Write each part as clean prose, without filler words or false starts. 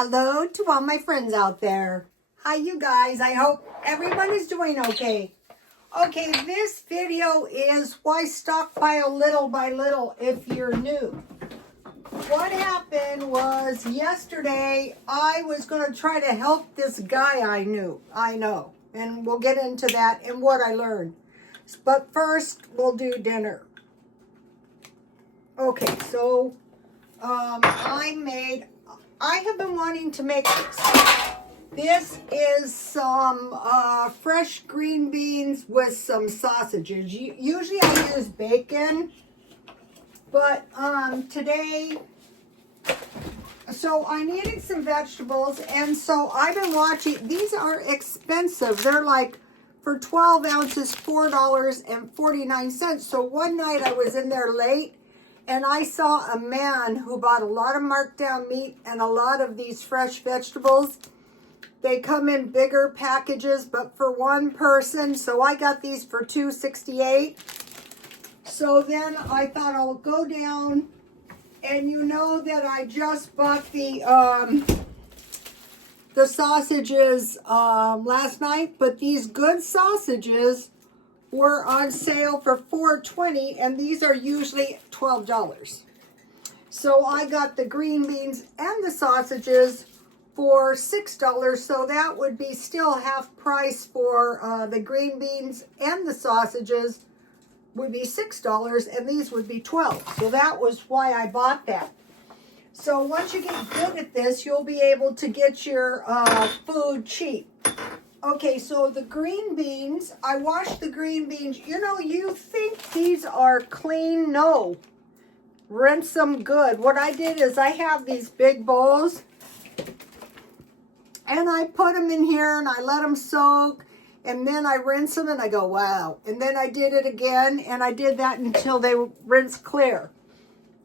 Hello to all my friends out there. Hi you guys, I hope everyone is doing okay. Okay, this video is why stockpile little by little if you're new. What happened was yesterday I was going to try to help this guy I know, and we'll get into that and what I learned. But first we'll do dinner. Okay, so I have been wanting to make this. This is some fresh green beans with some sausages. Usually I use bacon, but today, so I needed some vegetables, and so I've been watching. These are expensive. They're like, for 12 ounces, $4.49. So one night I was in there late, and I saw a man who bought a lot of marked down meat and a lot of these fresh vegetables. They come in bigger packages, but for one person. So I got these for $2.68. So then I thought I'll go down, and you know that I just bought the sausages last night, but these good sausages were on sale for $4.20, and these are usually $12. So I got the green beans and the sausages for $6, so that would be still half price for the green beans, and the sausages would be $6, and these would be $12. So that was why I bought that. So once you get good at this, you'll be able to get your food cheap. Okay, so the green beans, I washed the green beans. You know, you think these are clean. No. Rinse them good. What I did is I have these big bowls, and I put them in here, and I let them soak, and then I rinse them, and I go, wow. And then I did it again, and I did that until they rinsed clear.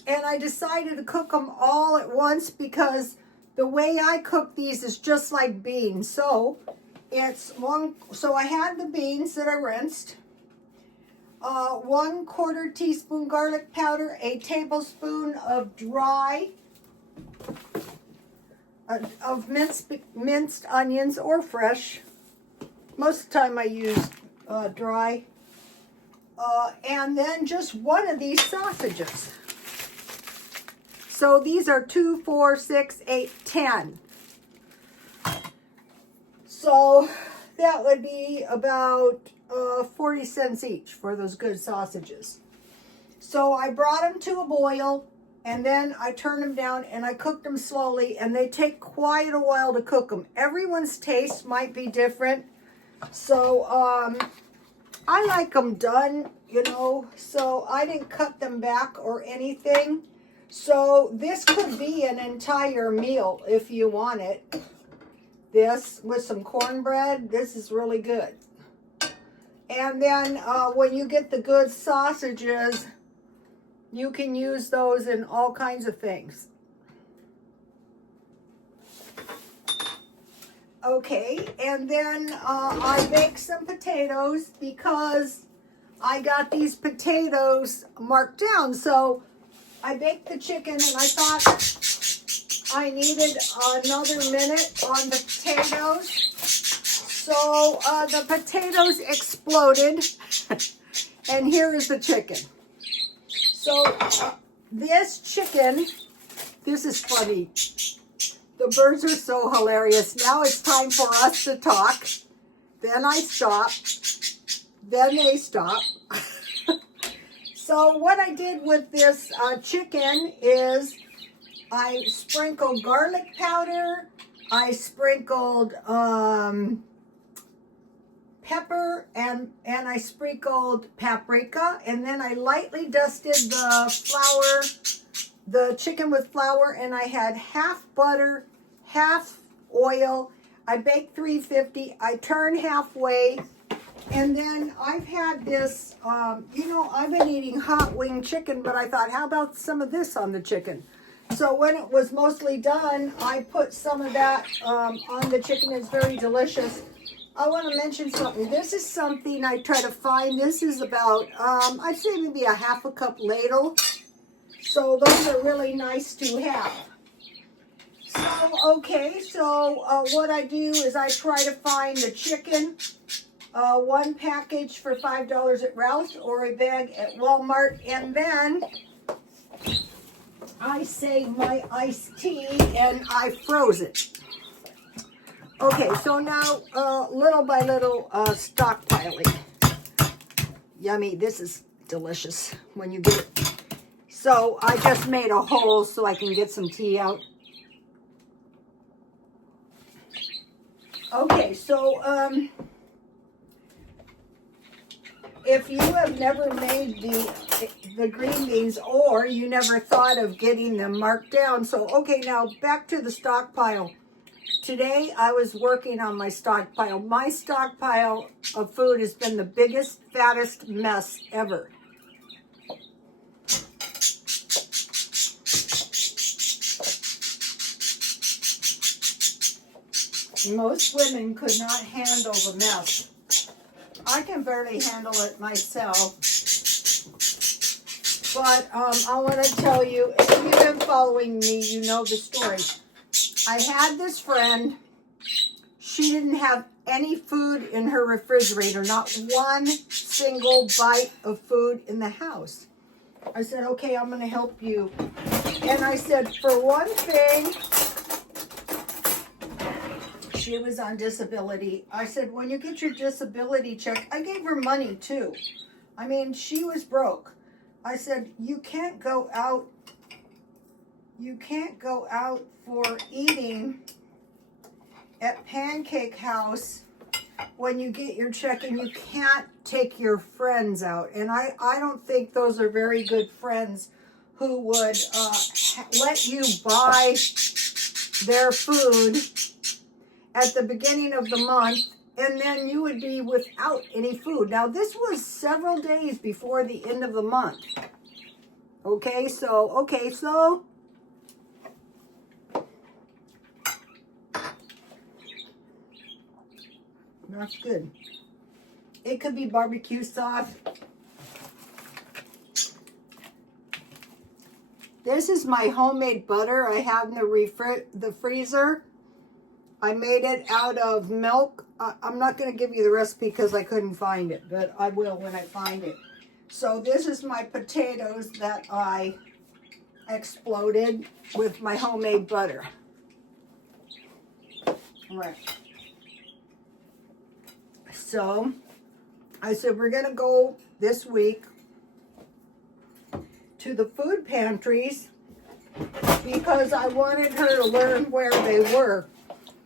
And I decided to cook them all at once because the way I cook these is just like beans. So I had the beans that I rinsed, 1/4 teaspoon garlic powder, a tablespoon of dry, of minced onions or fresh. Most of the time I use dry. And then just one of these sausages. So these are 2, 4, 6, 8, 10. So that would be about 40 cents each for those good sausages. So I brought them to a boil, and then I turned them down, and I cooked them slowly, and they take quite a while to cook them. Everyone's taste might be different. So I like them done, you know, so I didn't cut them back or anything. So this could be an entire meal if you want it. This with some cornbread, this is really good. And then when you get the good sausages, you can use those in all kinds of things. Okay, and then I baked some potatoes because I got these potatoes marked down. So I baked the chicken, and I thought I needed another minute on the potatoes. So the potatoes exploded, and here is the chicken. So this chicken, this is funny. The birds are so hilarious. Now it's time for us to talk. Then I stop. Then they stop. So what I did with this chicken is I sprinkled garlic powder, I sprinkled pepper, and I sprinkled paprika, and then I lightly dusted the chicken with flour, and I had half butter, half oil. I baked 350. I turned halfway, and then I've had this, you know, I've been eating hot wing chicken, but I thought, how about some of this on the chicken? So when it was mostly done, I put some of that on the chicken. It's very delicious. I want to mention something. This is something I try to find. This is about, I'd say maybe a ½ cup ladle. So those are really nice to have. So what I do is I try to find the chicken, one package for $5 at Ralph's or a bag at Walmart, and then I save my iced tea and I froze it. Okay, so now little by little stockpiling. Yummy, this is delicious when you get it. So I just made a hole so I can get some tea out. Okay, so if you have never made the green beans or you never thought of getting them marked down, so okay, now back to the stockpile. Today I was working on my stockpile. My stockpile of food has been the biggest, fattest mess ever. Most women could not handle the mess. I can barely handle it myself. But I want to tell you, if you've been following me, you know the story. I had this friend. She didn't have any food in her refrigerator, not one single bite of food in the house. I said, okay, I'm going to help you. And I said, for one thing, she was on disability. I said, when you get your disability check, I gave her money too. I mean, she was broke. I said, you can't go out for eating at Pancake House when you get your check, and you can't take your friends out. And I don't think those are very good friends who would let you buy their food at the beginning of the month, and then you would be without any food. Now, this was several days before the end of the month. Okay, so that's good. It could be barbecue sauce. This is my homemade butter I have in the freezer. I made it out of milk. I'm not going to give you the recipe because I couldn't find it, but I will when I find it. So this is my potatoes that I exploded with my homemade butter. All right. So I said we're going to go this week to the food pantries because I wanted her to learn where they were.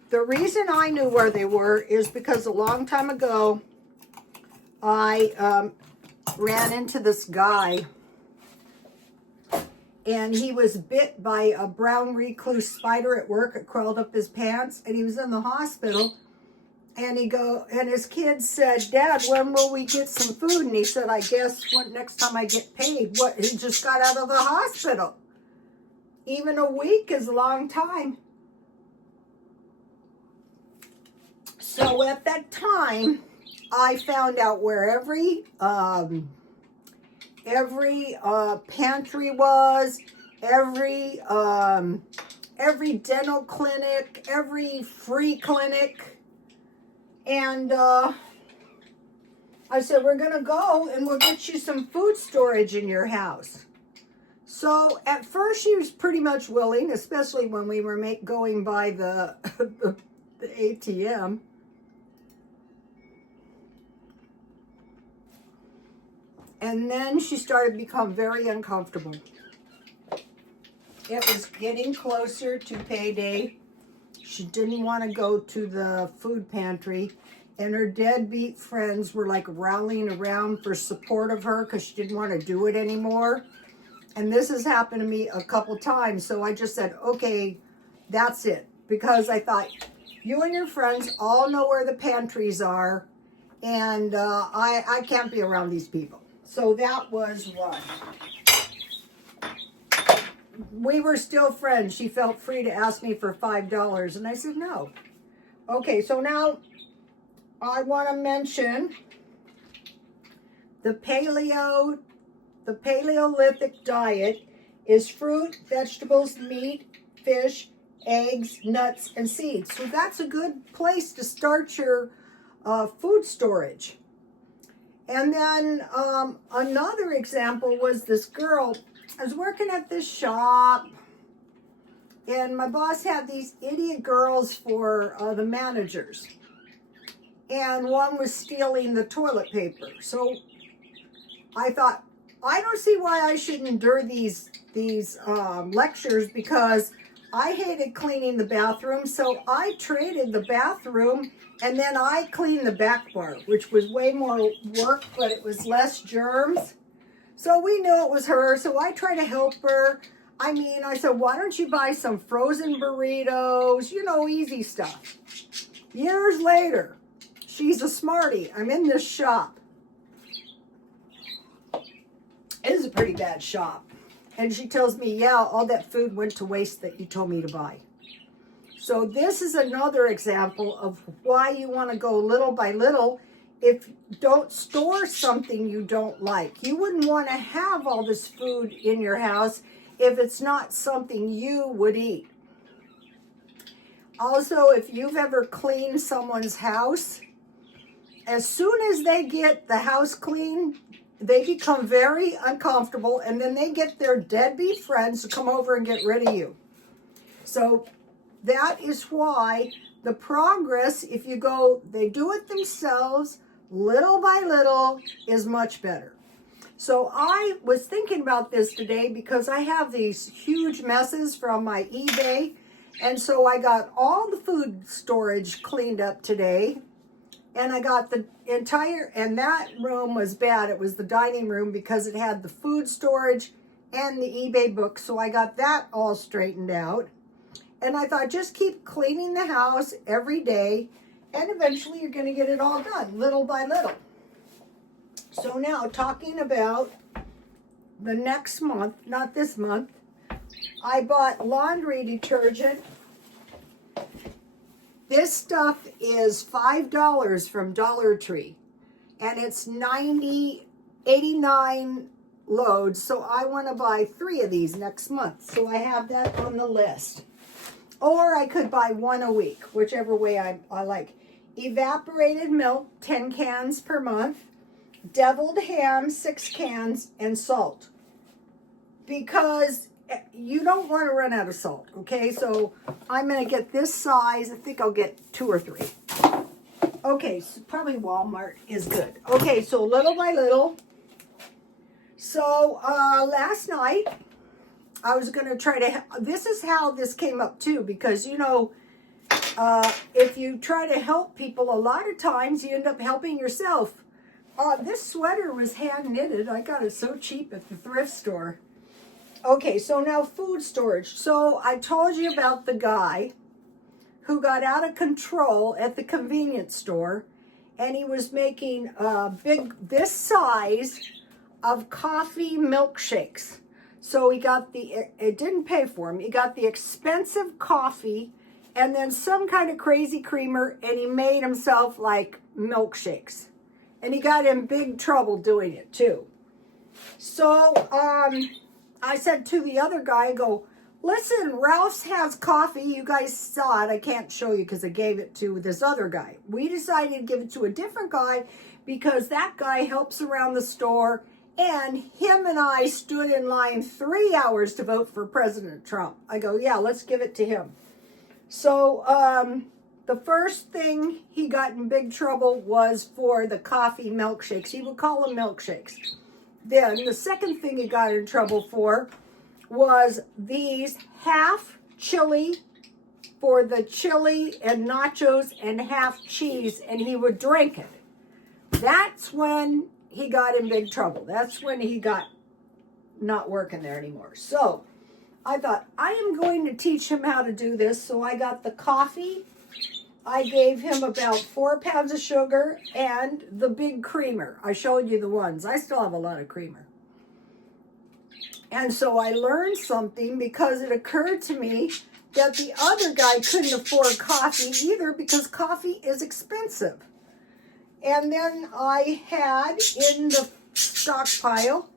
The reason I knew where they were is because a long time ago, I ran into this guy, and he was bit by a brown recluse spider at work. It crawled up his pants, and he was in the hospital. And his kids said, Dad, when will we get some food? And he said, I guess next time I get paid. What? He just got out of the hospital. Even a week is a long time. So at that time, I found out where every pantry was, every dental clinic, every free clinic, and I said, we're gonna go and we'll get you some food storage in your house. So at first she was pretty much willing, especially when we were going by the ATM. And then she started to become very uncomfortable. It was getting closer to payday. She didn't want to go to the food pantry. And her deadbeat friends were like rallying around for support of her because she didn't want to do it anymore. And this has happened to me a couple times. So I just said, okay, that's it. Because I thought, you and your friends all know where the pantries are. And I can't be around these people. So that was one. We were still friends. She felt free to ask me for $5, and I said no. Okay, so now I want to mention the Paleolithic diet is fruit, vegetables, meat, fish, eggs, nuts, and seeds. So that's a good place to start your food storage. And then another example was this girl. I was working at this shop, and my boss had these idiot girls for the managers. And one was stealing the toilet paper. So I thought, I don't see why I should endure these lectures, because I hated cleaning the bathroom. So I traded the bathroom, and then I cleaned the back bar, which was way more work, but it was less germs. So we knew it was her, so I tried to help her. I mean, I said, why don't you buy some frozen burritos? You know, easy stuff. Years later, she's a smarty. I'm in this shop. It is a pretty bad shop. And she tells me, yeah, all that food went to waste that you told me to buy. So this is another example of why you want to go little by little. If you don't store something you don't like, you wouldn't want to have all this food in your house if it's not something you would eat. Also, if you've ever cleaned someone's house, as soon as they get the house clean, they become very uncomfortable, and then they get their deadbeat friends to come over and get rid of you. So that is why the progress, if you go, they do it themselves, little by little, is much better. So I was thinking about this today because I have these huge messes from my eBay. And so I got all the food storage cleaned up today. And I got the entire, and that room was bad. It was the dining room because it had the food storage and the eBay book. So I got that all straightened out. And I thought, just keep cleaning the house every day, and eventually you're going to get it all done, little by little. So now, talking about the next month, not this month, I bought laundry detergent. This stuff is $5 from Dollar Tree, and it's 89 loads, so I want to buy 3 of these next month. So I have that on the list. Or I could buy 1 a week, whichever way I like. Evaporated milk, 10 cans per month. Deviled ham, 6 cans, and salt. Because you don't want to run out of salt, okay? So I'm going to get this size. I think I'll get 2 or 3. Okay, so probably Walmart is good. Okay, so little by little. So last night, I was going to try to, this is how this came up too, because, you know, if you try to help people, a lot of times you end up helping yourself. This sweater was hand knitted. I got it so cheap at the thrift store. Okay, so now food storage. So I told you about the guy who got out of control at the convenience store, and he was making this size of coffee milkshakes. So he got it didn't pay for him. He got the expensive coffee and then some kind of crazy creamer, and he made himself like milkshakes. And he got in big trouble doing it too. So I said to the other guy, I go, listen, Ralph's has coffee. You guys saw it. I can't show you because I gave it to this other guy. We decided to give it to a different guy because that guy helps around the store. And him and I stood in line 3 hours to vote for President Trump. I go, yeah, let's give it to him. So the first thing he got in big trouble was for the coffee milkshakes. He would call them milkshakes. Then the second thing he got in trouble for was these half chili for the chili and nachos and half cheese, and he would drink it. That's when he got in big trouble. That's when he got not working there anymore. So I thought, I am going to teach him how to do this. So I got the coffee. I gave him about 4 pounds of sugar and the big creamer. I showed you the ones. I still have a lot of creamer. And so I learned something because it occurred to me that the other guy couldn't afford coffee either because coffee is expensive. And then I had in the stockpile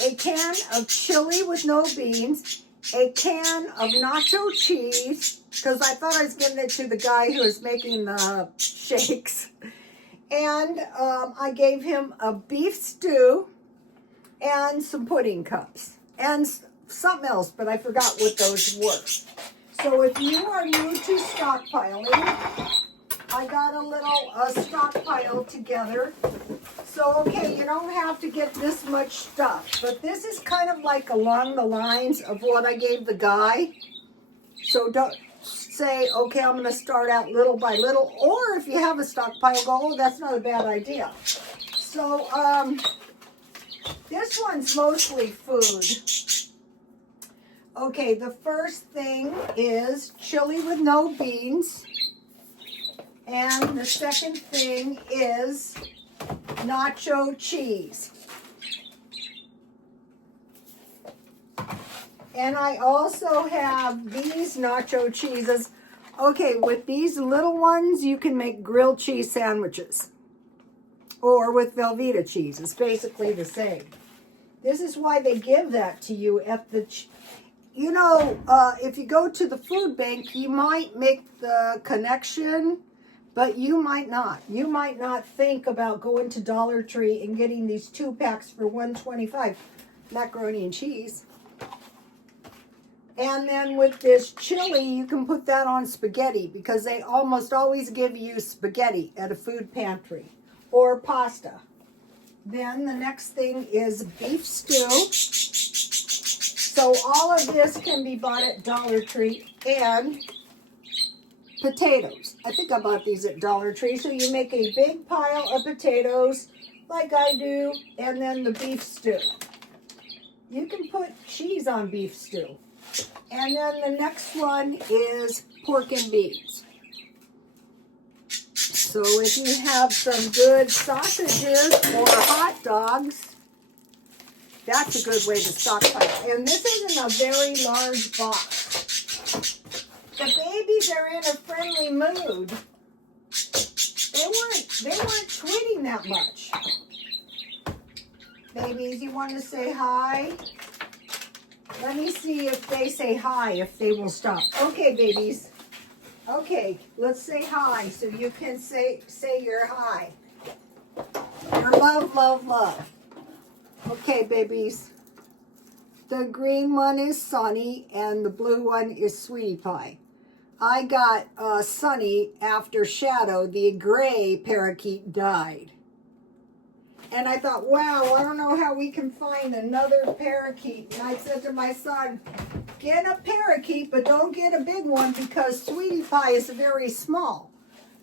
a can of chili with no beans a can of nacho cheese, because I thought I was giving it to the guy who was making the shakes. And I gave him a beef stew and some pudding cups and something else, but I forgot what those were. So if you are new to stockpiling, I got a little stockpile together. So, okay, you don't have to get this much stuff, but this is kind of like along the lines of what I gave the guy. So don't say, okay, I'm going to start out little by little, or if you have a stockpile, go, oh, that's not a bad idea. So, this one's mostly food. Okay, the first thing is chili with no beans. And the second thing is nacho cheese. And I also have these nacho cheeses. Okay, with these little ones, you can make grilled cheese sandwiches. Or with Velveeta cheese. It's basically the same. This is why they give that to you at the... You know, if you go to the food bank, you might make the connection, but you might not. You might not think about going to Dollar Tree and getting these 2 packs for $1.25, macaroni and cheese. And then with this chili, you can put that on spaghetti, because they almost always give you spaghetti at a food pantry, or pasta. Then the next thing is beef stew. So all of this can be bought at Dollar Tree, and potatoes. I think I bought these at Dollar Tree. So you make a big pile of potatoes like I do, and then the beef stew. You can put cheese on beef stew. And then the next one is pork and beans. So if you have some good sausages or hot dogs, that's a good way to stockpile. And this isn't a very large box. The babies are in a friendly mood. They weren't tweeting that much. Babies, you want to say hi? Let me see if they say hi, if they will stop. Okay, babies. Okay, let's say hi so you can say your hi. Your love, love, love. Okay, babies. The green one is Sunny, and the blue one is Sweetie Pie. I got Sunny after Shadow, the gray parakeet, died. And I thought, wow, I don't know how we can find another parakeet. And I said to my son, get a parakeet, but don't get a big one, because Sweetie Pie is very small.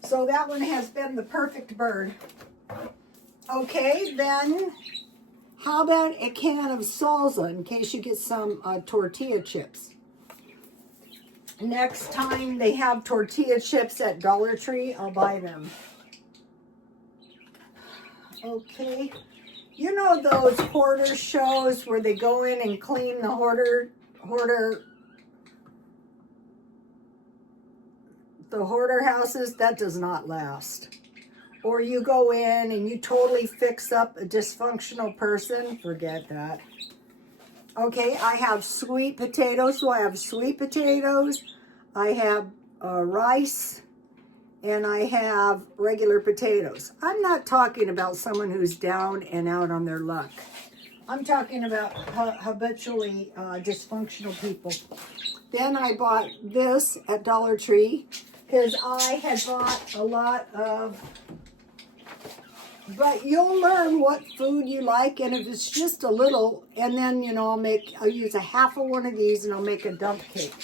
So that one has been the perfect bird. Okay, then how about a can of salsa in case you get some tortilla chips? Next time they have tortilla chips at Dollar Tree, I'll buy them. Okay. You know those hoarder shows where they go in and clean the hoarder houses? That does not last. Or you go in and you totally fix up a dysfunctional person. Forget that. Okay, I have sweet potatoes, so I have sweet potatoes. I have rice, and I have regular potatoes. I'm not talking about someone who's down and out on their luck. I'm talking about habitually dysfunctional people. Then I bought this at Dollar Tree because I had bought a lot of... But you'll learn what food you like, and if it's just a little, and then, you know, I'll use a half of one of these, and I'll make a dump cake.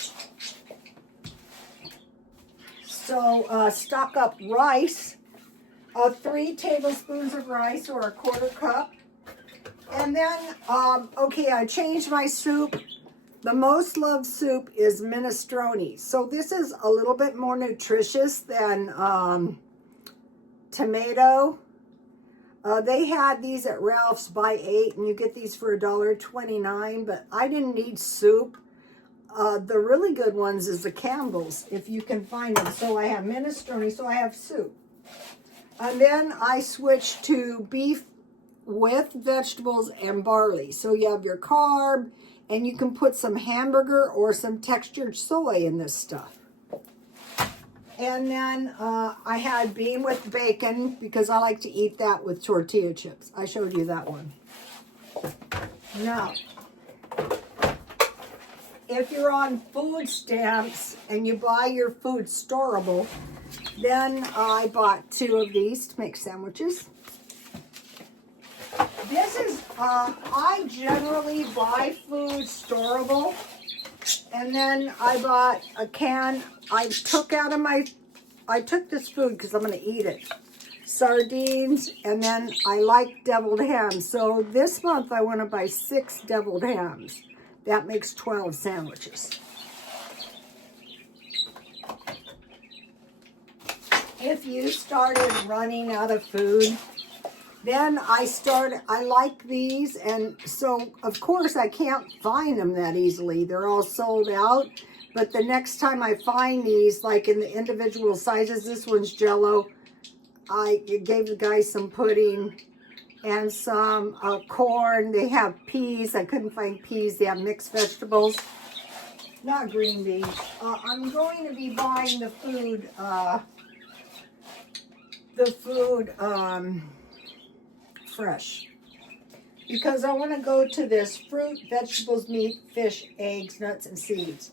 So, stock up rice, 3 tablespoons of rice, or a quarter cup. And then, okay, I changed my soup. The most loved soup is minestrone. So this is a little bit more nutritious than tomato. They had these at Ralph's buy 8, and you get these for $1.29, but I didn't need soup. The really good ones is the Campbell's, if you can find them. So I have minestrone, so I have soup. And then I switched to beef with vegetables and barley. So you have your carb, And you can put some hamburger or some textured soy in this stuff. And then I had bean with bacon because I like to eat that with tortilla chips. I showed you that one. Now, if you're on food stamps and you buy your food storable, then I bought 2 of these to make sandwiches. This is, I generally buy food storable, and then I bought a can. I took this food because I'm going to eat it. Sardines, and then I like deviled hams. So this month I want to buy 6 deviled hams. That makes 12 sandwiches. If you started running out of food, then I like these, and so of course I can't find them that easily. They're all sold out, but the next time I find these, like in the individual sizes, this one's Jell-O. I gave the guy some pudding and some corn. They have peas. I couldn't find peas. They have mixed vegetables, not green beans. I'm going to be buying the food fresh, because I want to go to this fruit, vegetables, meat, fish, eggs, nuts, and seeds.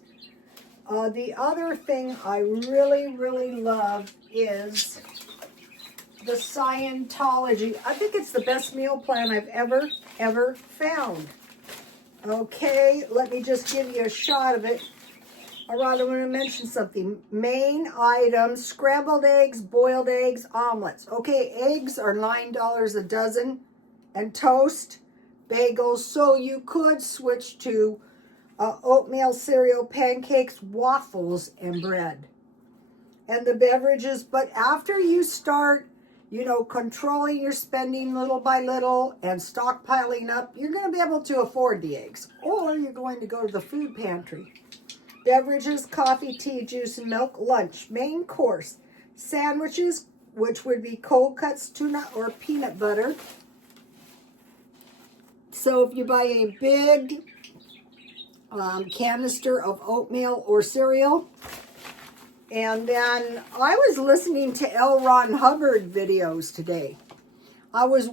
The other thing I really, really love is the Scientology. I think it's the best meal plan I've ever found. Okay, let me just give you a shot of it. I rather want to mention something. Main items: scrambled eggs, boiled eggs, omelets. Okay, eggs are $9 a dozen, and toast, bagels. So you could switch to oatmeal, cereal, pancakes, waffles, and bread. And the beverages, but after you start, controlling your spending little by little and stockpiling up, you're going to be able to afford the eggs, or you're going to go to the food pantry. Beverages: coffee, tea, juice, and milk. Lunch, main course, sandwiches, which would be cold cuts, tuna, or peanut butter. So if you buy a big canister of oatmeal or cereal. And then I was listening to L. Ron Hubbard videos today. I was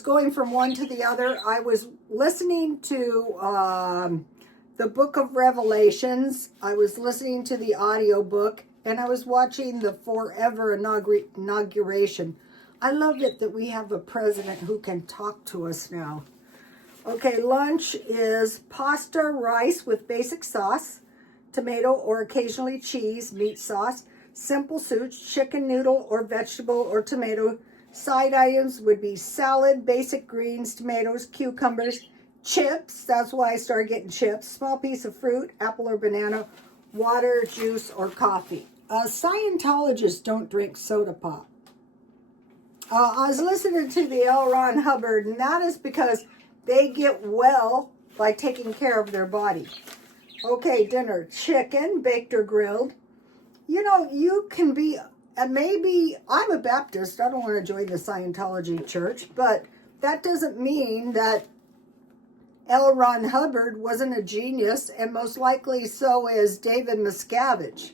going from one to the other. I was listening to the Book of Revelations. I was listening to the audiobook, and I was watching the Forever inauguration. I love it that we have a president who can talk to us now. Okay, lunch is pasta, rice with basic sauce, tomato or occasionally cheese, meat sauce, simple soups, chicken noodle or vegetable or tomato. Side items would be salad, basic greens, tomatoes, cucumbers, chips. That's why I started getting chips. Small piece of fruit, apple or banana, water, juice, or coffee. Scientologists don't drink soda pop. I was listening to the L. Ron Hubbard, and that is because they get well by taking care of their body. Okay, dinner: chicken, baked or grilled. You can be, and maybe I'm a Baptist. I don't want to join the Scientology church, but that doesn't mean that L. Ron Hubbard wasn't a genius, and most likely so is David Miscavige.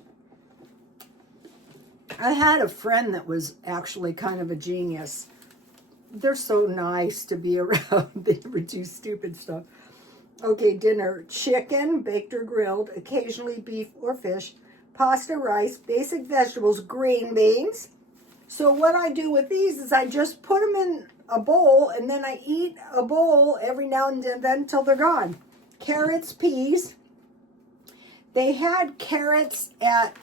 I had a friend that was actually kind of a genius. They're so nice to be around. They never do stupid stuff. Okay, dinner: chicken, baked or grilled, occasionally beef or fish, pasta, rice, basic vegetables, green beans. So what I do with these is I just put them in a bowl, and then I eat a bowl every now and then until they're gone. Carrots, peas. They had carrots at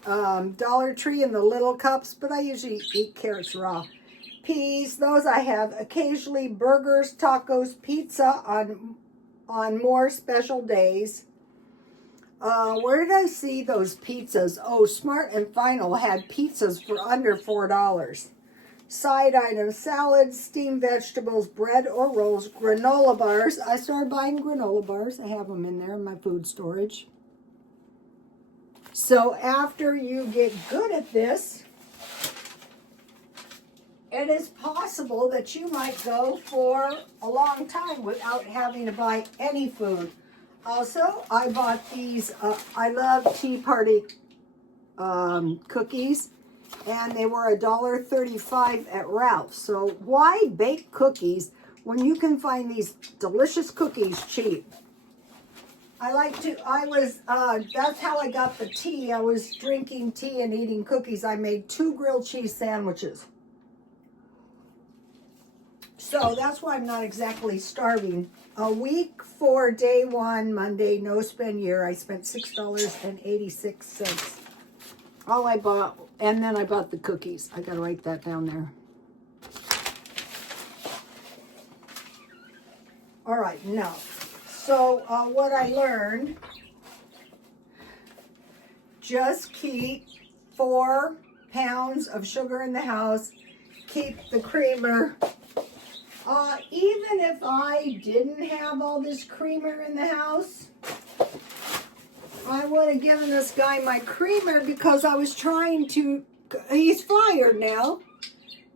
Dollar Tree in the little cups, but I usually eat carrots raw. Peas, those I have. Occasionally burgers, tacos, pizza on more special days. Where did I see those pizzas? Oh, Smart and Final had pizzas for under $4. Side items: salad, steamed vegetables, bread or rolls, granola bars. I started buying granola bars. I have them in there in my food storage. So after you get good at this, it is possible that you might go for a long time without having to buy any food. Also, I bought these, I love Tea Party cookies, and they were $1.35 at Ralph's. So why bake cookies when you can find these delicious cookies cheap? That's how I got the tea. I was drinking tea and eating cookies. I made 2 grilled cheese sandwiches. So that's why I'm not exactly starving. A week for day 1, Monday, no spend year, I spent $6.86. All I bought, and then I bought the cookies. I gotta write that down there. All right, now, so what I learned, just keep 4 pounds of sugar in the house, keep the creamer. Even if I didn't have all this creamer in the house, I would have given this guy my creamer because I was trying to, he's fired now.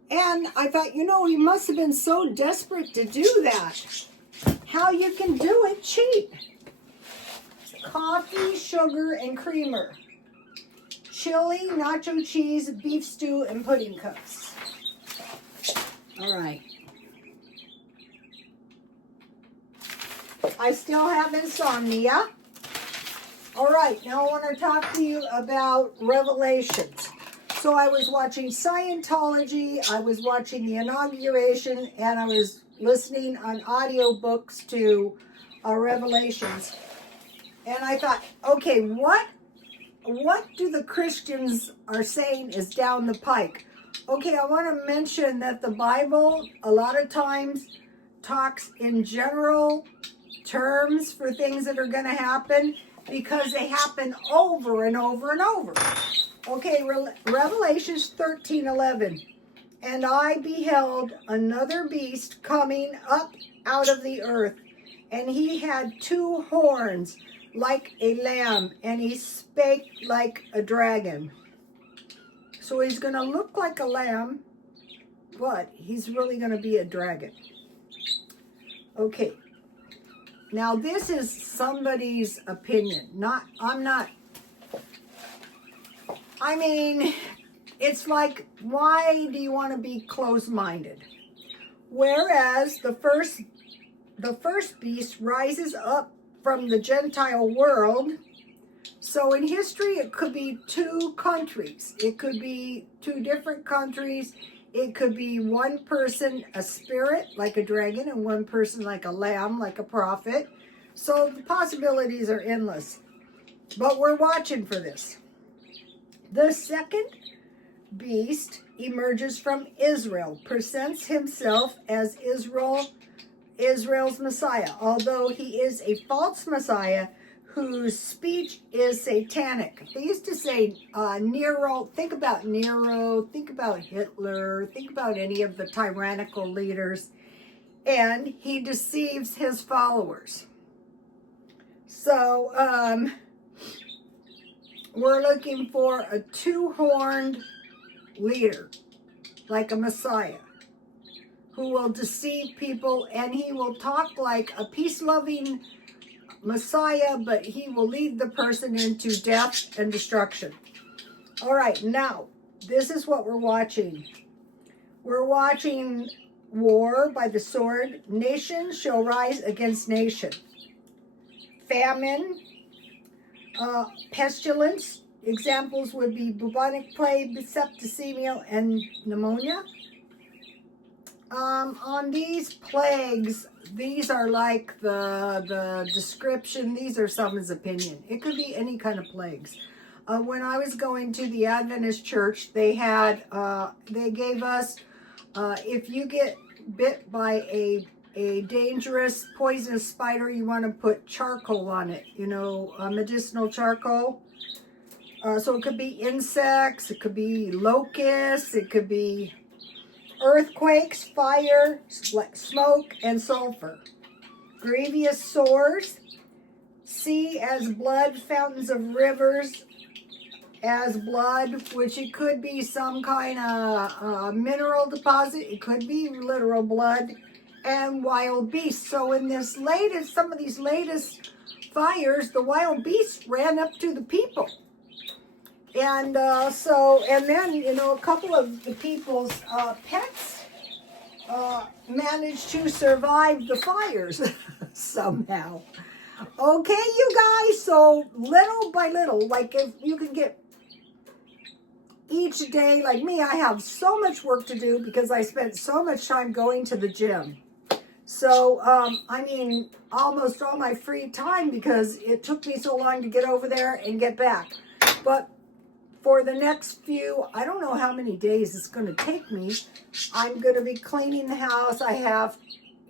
And I thought, you know, he must have been so desperate to do that. How you can do it cheap. Coffee, sugar, and creamer. Chili, nacho cheese, beef stew, and pudding cups. All right. I still have insomnia. All right, now I want to talk to you about Revelations. So I was watching Scientology, I was watching the inauguration, and I was listening on audiobooks to Revelations. And I thought, okay, what do the Christians are saying is down the pike? Okay, I want to mention that the Bible a lot of times talks in general terms for things that are going to happen because they happen over and over and over. Okay, Revelations 13:11. And I beheld another beast coming up out of the earth, and he had 2 horns like a lamb, and he spake like a dragon. So he's going to look like a lamb, but he's really going to be a dragon. Okay. Now this is somebody's opinion. I mean, it's like, why do you want to be closed-minded? Whereas the first beast rises up from the Gentile world. So in history, it could be 2 countries. It could be 2 different countries. It could be one person, a spirit, like a dragon, and one person like a lamb, like a prophet. So the possibilities are endless. But we're watching for this. The second beast emerges from Israel, presents himself as Israel's Messiah, although he is a false Messiah whose speech is satanic. They used to say Nero, think about Hitler, think about any of the tyrannical leaders, and he deceives his followers. So, we're looking for a 2-horned leader, like a Messiah, who will deceive people, and he will talk like a peace-loving Messiah, but he will lead the person into death and destruction. All right, now, this is what we're watching. We're watching war by the sword. Nation shall rise against nation. Famine, pestilence. Examples would be bubonic plague, septicemia, and pneumonia. On these plagues, these are like the description. These are someone's opinion. It could be any kind of plagues. When I was going to the Adventist church, they gave us, if you get bit by a dangerous poisonous spider, you want to put charcoal on it, medicinal charcoal. So it could be insects, it could be locusts, it could be earthquakes, fire, smoke, and sulfur. Grievous sores, sea as blood, fountains of rivers as blood, which it could be some kind of mineral deposit, it could be literal blood, and wild beasts. So in some of these latest fires, the wild beasts ran up to the people. And and then, you know, a couple of the people's pets managed to survive the fires somehow. Okay, you guys, so little by little, like if you can get each day, like me, I have so much work to do because I spent so much time going to the gym. So, I mean, almost all my free time because it took me so long to get over there and get back. But for the next few, I don't know how many days it's going to take me, I'm going to be cleaning the house. I have,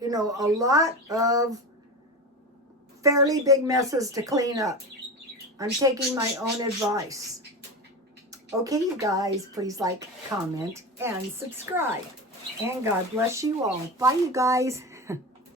you know, a lot of fairly big messes to clean up. I'm taking my own advice. Okay, you guys, please like, comment, and subscribe. And God bless you all. Bye, you guys.